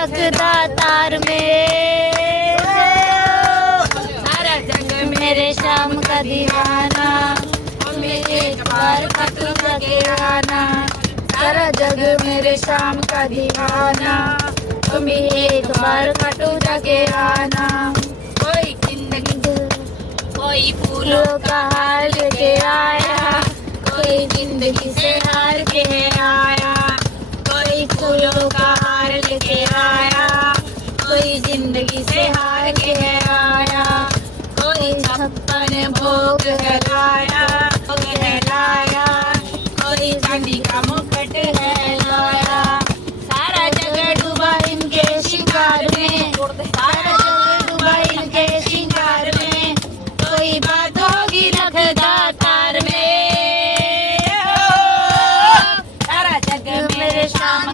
लगदा तार में, सारा जग मेरे शाम का दीवाना, मैं एक बार कटू के आना, सारा जग मेरे शाम का दीवाना, मैं एक बार कटू के आना। कोई जिंदगी कोई फूलों का हार लेके आया, कोई जिंदगी से हार के